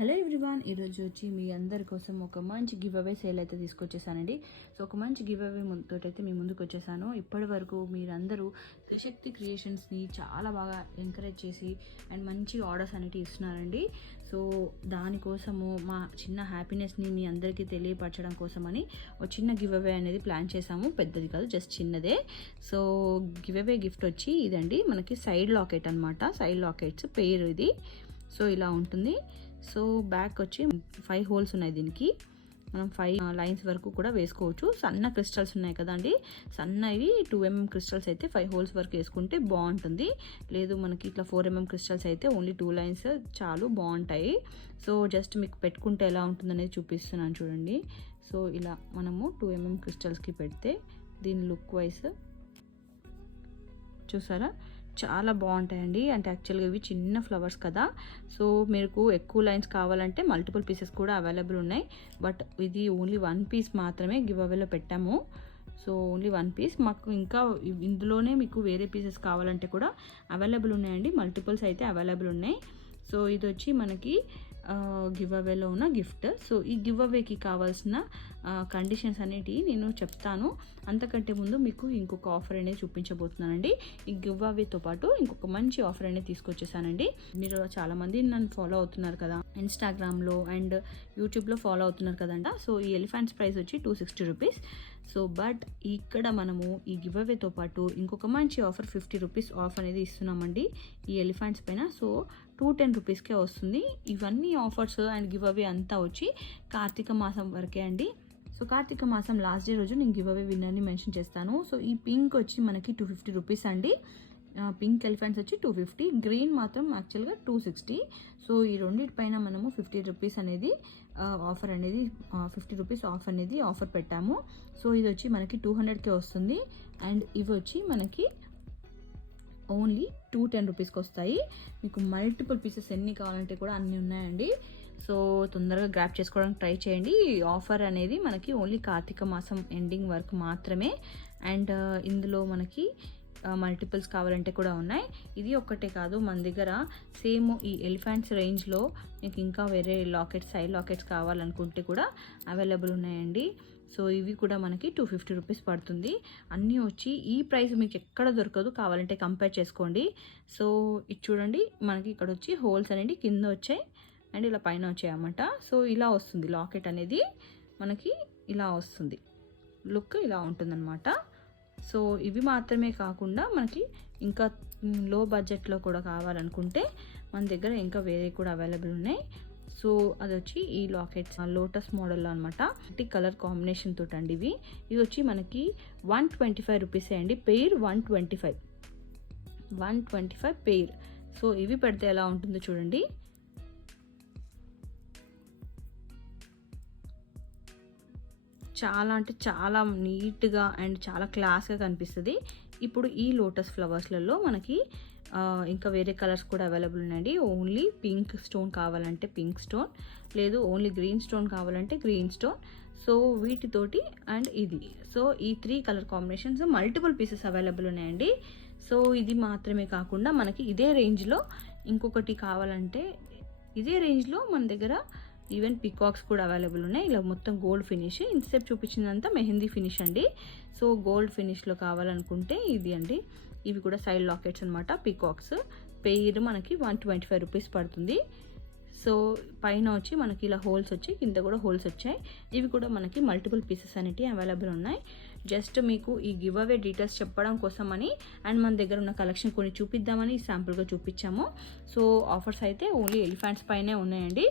Hello everyone, ఈరోజు వచ్చి మీ అందరి కోసం ఒక మంచి గివ్ అవే సేల్ అయితే తీసుకొచ్చేసానండి. సో ఒక మంచి గివ్ అవే తోటైతే మీ ముందుకు వచ్చేసాను. ఇప్పటి వరకు మీరందరూ త్రిశక్తి క్రియేషన్స్ని చాలా బాగా ఎంకరేజ్ చేసి అండ్ మంచి ఆర్డర్స్ అనేవి ఇస్తున్నారండి. సో దానికోసము మా చిన్న హ్యాపీనెస్ని మీ అందరికీ తెలియపరచడం కోసమని ఒక చిన్న గివ్ అవే అనేది ప్లాన్ చేసాము. పెద్దది కాదు, జస్ట్ చిన్నదే. సో గివ్ అవే గిఫ్ట్ వచ్చి ఇదండి, మనకి సైడ్ లాకెట్ అనమాట. సైడ్ లాకెట్స్ పేరు ఇది. సో ఇలా ఉంటుంది. సో బ్యాక్ వచ్చి 5 హోల్స్ ఉన్నాయి. దీనికి మనం 5 లైన్స్ వరకు కూడా వేసుకోవచ్చు. సన్న క్రిస్టల్స్ ఉన్నాయి కదండి, సన్నవి 2mm క్రిస్టల్స్ అయితే 5 హోల్స్ వరకు వేసుకుంటే బాగుంటుంది. లేదు మనకి ఇట్లా 4mm క్రిస్టల్స్ అయితే ఓన్లీ 2 లైన్స్ చాలు, బాగుంటాయి. సో జస్ట్ మీకు పెట్టుకుంటే ఎలా ఉంటుందనేది చూపిస్తున్నాను చూడండి. సో ఇలా మనము 2mm క్రిస్టల్స్కి పెడితే దీని లుక్ వైజ్ చూసారా, చాలా బాగుంటాయండి. అంటే యాక్చువల్గా ఇవి చిన్న ఫ్లవర్స్ కదా, సో మీకు ఎక్కువ లైన్స్ కావాలంటే మల్టిపుల్ పీసెస్ కూడా అవైలబుల్ ఉన్నాయి. బట్ ఇది ఓన్లీ 1 పీస్ మాత్రమే గివ్ అవేలో పెట్టాము. So only 1 piece. మాకు ఇంకా ఇందులోనే మీకు వేరే పీసెస్ కావాలంటే కూడా అవైలబుల్ ఉన్నాయండి. మల్టిపుల్స్ అయితే అవైలబుల్ ఉన్నాయి. సో ఇది వచ్చి మనకి గివ్ అవేలో ఉన్న గిఫ్ట్. సో ఈ గివ్ అవేకి కావాల్సిన కండిషన్స్ అనేటివి నేను చెప్తాను. అంతకంటే ముందు మీకు ఇంకొక ఆఫర్ అనేది చూపించబోతున్నానండి. ఈ గివ్ అవేతో పాటు ఇంకొక మంచి ఆఫర్ అనేది తీసుకొచ్చేసానండి. మీరు చాలామంది నన్ను ఫాలో అవుతున్నారు కదా, ఇన్స్టాగ్రామ్లో అండ్ యూట్యూబ్లో ఫాలో అవుతున్నారు కదంట. సో ఈ ఎలిఫెంట్స్ ప్రైస్ వచ్చి 260 రూపీస్. సో బట్ ఇక్కడ మనము ఈ గివ్ అవేతో పాటు ఇంకొక మంచి ఆఫర్ 50 రూపీస్ ఆఫ్ అనేది ఇస్తున్నామండి ఈ ఎలిఫెంట్స్ పైన. సో 210 రూపీస్కే వస్తుంది. ఇవన్నీ ఆఫర్స్ అండ్ గివ్ అవే అంతా వచ్చి కార్తీక మాసం వరకే అండి. సో కార్తీక మాసం లాస్ట్ డే రోజు నేను గివ్ అవే విన్నర్ని మెన్షన్ చేస్తాను. సో ఈ పింక్ వచ్చి మనకి 250 రూపీస్ అండి. పింక్ ఎలిఫెంట్స్ వచ్చి 250, గ్రీన్ మాత్రం యాక్చువల్గా 260. సో ఈ రెండింటిపైన మనము 50 రూపీస్ అనేది ఆఫర్ అనేది 50 రూపీస్ ఆఫ్ అనేది ఆఫర్ పెట్టాము. సో ఇది వచ్చి మనకి 200కే వస్తుంది. అండ్ ఇవి వచ్చి మనకి ఓన్లీ 210 రూపీస్కి వస్తాయి. మీకు మల్టిపుల్ పీసెస్ ఎన్ని కావాలంటే కూడా అన్నీ ఉన్నాయండి. సో తొందరగా గ్రాప్ చేసుకోవడానికి ట్రై చేయండి. ఈ ఆఫర్ అనేది మనకి ఓన్లీ కార్తీక మాసం ఎండింగ్ వరకు మాత్రమే. అండ్ ఇందులో మనకి మల్టిపుల్స్ కావాలంటే కూడా ఉన్నాయి. ఇది ఒక్కటే కాదు, మన దగ్గర సేమ్ ఈ ఎలిఫెంట్స్ రేంజ్లో మీకు ఇంకా వేరే లాకెట్స్, సైడ్ లాకెట్స్ కావాలనుకుంటే కూడా అవైలబుల్ ఉన్నాయండి. సో ఇవి కూడా మనకి 250 రూపీస్ పడుతుంది. అన్నీ వచ్చి ఈ ప్రైస్ మీకు ఎక్కడ దొరకదు, కావాలంటే కంపేర్ చేసుకోండి. సో ఇది చూడండి, మనకి ఇక్కడ వచ్చి హోల్స్ అనేది కింద వచ్చాయి అండ్ ఇలా పైన వచ్చాయి అన్నమాట. సో ఇలా వస్తుంది లాకెట్ అనేది, మనకి ఇలా వస్తుంది, లుక్ ఇలా ఉంటుందన్నమాట. సో ఇవి మాత్రమే కాకుండా మనకి ఇంకా లో బడ్జెట్లో కూడా కావాలనుకుంటే మన దగ్గర ఇంకా వేరే కూడా అవైలబుల్ ఉన్నాయి. సో అది వచ్చి ఈ లాకెట్స్ లోటస్ మోడల్లో అనమాట. కలర్ కాంబినేషన్ తోటి అండి ఇవి వచ్చి మనకి 125 రూపీసే అండి. Pair 125 pair. సో ఇవి పెడితే ఎలా ఉంటుందో చూడండి. చాలా అంటే చాలా నీట్గా అండ్ చాలా క్లాస్గా కనిపిస్తుంది. ఇప్పుడు ఈ లోటస్ ఫ్లవర్స్లలో మనకి ఇంకా వేరే కలర్స్ కూడా అవైలబుల్ ఉన్నాయండి. ఓన్లీ పింక్ స్టోన్ కావాలంటే పింక్ స్టోన్, లేదు ఓన్లీ గ్రీన్ స్టోన్ కావాలంటే గ్రీన్ స్టోన్. సో వీటితోటి అండ్ ఇది, సో ఈ 3 colour combinations multiple pieces available ఉన్నాయండి. సో ఇది మాత్రమే కాకుండా మనకి ఇదే రేంజ్లో ఇంకొకటి కావాలంటే ఇదే రేంజ్లో మన దగ్గర ఈవెన్ పికాక్స్ కూడా అవైలబుల్ ఉన్నాయి. ఇలా మొత్తం గోల్డ్ ఫినిష్, ఇంతసేపు చూపించిందంతా మెహందీ ఫినిష్ అండి. సో గోల్డ్ ఫినిష్లో కావాలనుకుంటే ఇది అండి. ఇవి కూడా సైడ్ లాకెట్స్ అనమాట, పికాక్స్. పెయిర్ మనకి 125 రూపీస్ పడుతుంది. సో పైన వచ్చి మనకి ఇలా హోల్స్ వచ్చి కింద కూడా హోల్స్ వచ్చాయి. ఇవి కూడా మనకి మల్టిపుల్ పీసెస్ అనేవి అవైలబుల్ ఉన్నాయి. జస్ట్ మీకు ఈ గివ్ అవే డీటెయిల్స్ చెప్పడం కోసమని అండ్ మన దగ్గర ఉన్న కలెక్షన్ కొన్ని చూపిద్దామని శాంపుల్గా చూపించాము. సో ఆఫర్స్ అయితే ఓన్లీ ఎలిఫెంట్స్ పైనే ఉన్నాయండి.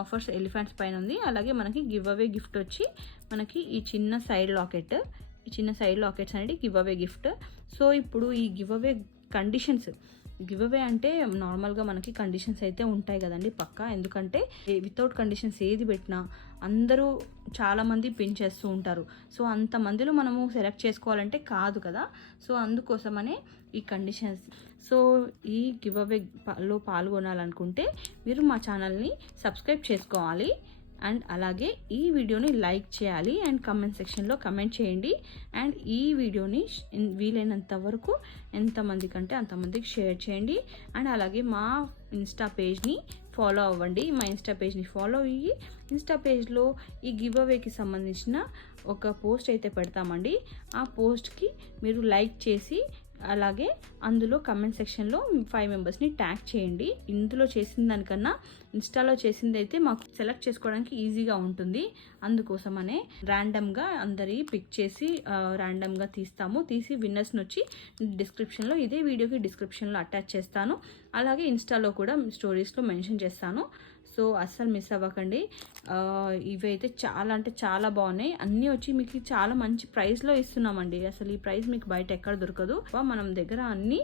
ఆఫర్స్ ఎలిఫెంట్స్ పైన ఉంది. అలాగే మనకి గివ్ అవే గిఫ్ట్ వచ్చి మనకి ఈ చిన్న సైడ్ లాకెట్, ఈ చిన్న సైడ్ లాకెట్స్ అనేది గివ్ అవే గిఫ్ట్. సో ఇప్పుడు ఈ give away conditions, give away అంటే నార్మల్గా మనకి కండిషన్స్ అయితే ఉంటాయి కదండి పక్కా. ఎందుకంటే వితౌట్ కండిషన్స్ ఏది పెట్టినా అందరూ చాలామంది పిన్ చేస్తూ ఉంటారు. సో అంతమందిలో మనము సెలెక్ట్ చేసుకోవాలంటే కాదు కదా. సో అందుకోసమనే ఈ కండిషన్స్. సో ఈ గివ్ అవేలో పాల్గొనాలనుకుంటే మీరు మా ఛానల్ని సబ్స్క్రైబ్ చేసుకోవాలి అండ్ అలాగే ఈ వీడియోని లైక్ చేయాలి అండ్ కమెంట్ సెక్షన్లో కమెంట్ చేయండి. అండ్ ఈ వీడియోని వీలైనంత వరకు ఎంతమంది కంటే అంతమందికి షేర్ చేయండి. అండ్ అలాగే మా ఇన్స్టా పేజ్ని ఫాలో అవ్వండి. మా ఇన్స్టా పేజ్ని ఫాలో అయ్యి ఇన్స్టా పేజ్లో ఈ గివ్ అవేకి సంబంధించిన ఒక పోస్ట్ అయితే పెడతామండి. ఆ పోస్ట్కి మీరు లైక్ చేసి అలాగే అందులో కమెంట్ సెక్షన్లో 5 మెంబర్స్ని ట్యాగ్ చేయండి. ఇందులో చేసిన దానికన్నా ఇన్స్టాలో చేసింది అయితే మాకు సెలెక్ట్ చేసుకోవడానికి ఈజీగా ఉంటుంది. అందుకోసమనే ర్యాండమ్గా అందరి పిక్ చేసి ర్యాండమ్గా తీసి విన్నర్స్ని వచ్చి డిస్క్రిప్షన్లో ఇదే వీడియోకి డిస్క్రిప్షన్లో అటాచ్ చేస్తాను. అలాగే ఇన్స్టాలో కూడా స్టోరీస్లో మెన్షన్ చేస్తాను. సో అస్సలు మిస్ అవ్వకండి. ఇవైతే చాలా అంటే చాలా బాగున్నాయి. అన్నీ వచ్చి మీకు చాలా మంచి ప్రైస్లో ఇస్తున్నామండి. అసలు ఈ ప్రైస్ మీకు బయట ఎక్కడ దొరకదు. మనం దగ్గర అన్ని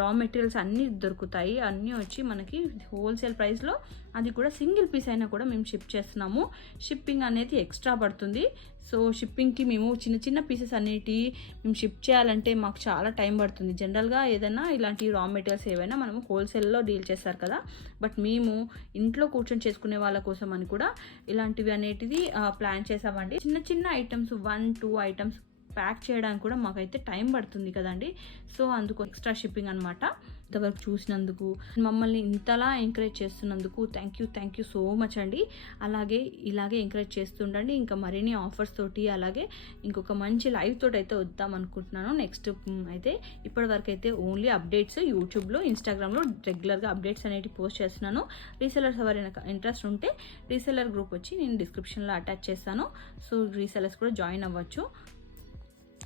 రా మెటీరియల్స్ అన్నీ దొరుకుతాయి. అన్నీ వచ్చి మనకి హోల్సేల్ ప్రైస్లో, అది కూడా సింగిల్ పీస్ అయినా కూడా మేము షిప్ చేస్తున్నాము. షిప్పింగ్ అనేది ఎక్స్ట్రా పడుతుంది. సో షిప్పింగ్కి మేము చిన్న చిన్న పీసెస్ అన్నిటి మేము షిప్ చేయాలంటే మాకు చాలా టైం పడుతుంది. జనరల్గా ఏదైనా ఇలాంటి రా మెటీరియల్స్ ఏవైనా మనము హోల్సేల్లో డీల్ చేస్తారు కదా, బట్ మేము ఇంట్లో కూర్చొని చేసుకునే వాళ్ళ కోసం అని కూడా ఇలాంటివి అనేటిది ప్లాన్ చేసామండి. చిన్న చిన్న ఐటమ్స్ 1-2 ఐటమ్స్ ప్యాక్ చేయడానికి కూడా మాకైతే టైం పడుతుంది కదండి. సో అందుకు ఎక్స్ట్రా షిప్పింగ్ అనమాట. ఇంతవరకు చూసినందుకు, మమ్మల్ని ఇంతలా ఎంకరేజ్ చేస్తున్నందుకు థ్యాంక్ యూ సో మచ్ అండి. అలాగే ఇలాగే ఎంకరేజ్ చేస్తుండండి. ఇంకా మరిన్ని ఆఫర్స్ తోటి అలాగే ఇంకొక మంచి లైవ్ తోటి అయితే వద్దాం అనుకుంటున్నాను. నెక్స్ట్ అయితే ఇప్పటివరకు అయితే ఓన్లీ అప్డేట్స్ యూట్యూబ్లో, ఇన్స్టాగ్రామ్లో రెగ్యులర్గా అప్డేట్స్ అనేవి పోస్ట్ చేస్తున్నాను. రీసెలర్స్ ఎవరైనా ఇంట్రెస్ట్ ఉంటే రీసెలర్ గ్రూప్ వచ్చి నేను డిస్క్రిప్షన్లో అటాచ్ చేస్తాను. సో రీసెలర్స్ కూడా జాయిన్ అవ్వచ్చు.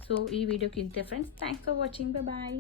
సో ఈ వీడియోకి ఇంతే friends. Thanks for watching. Bye.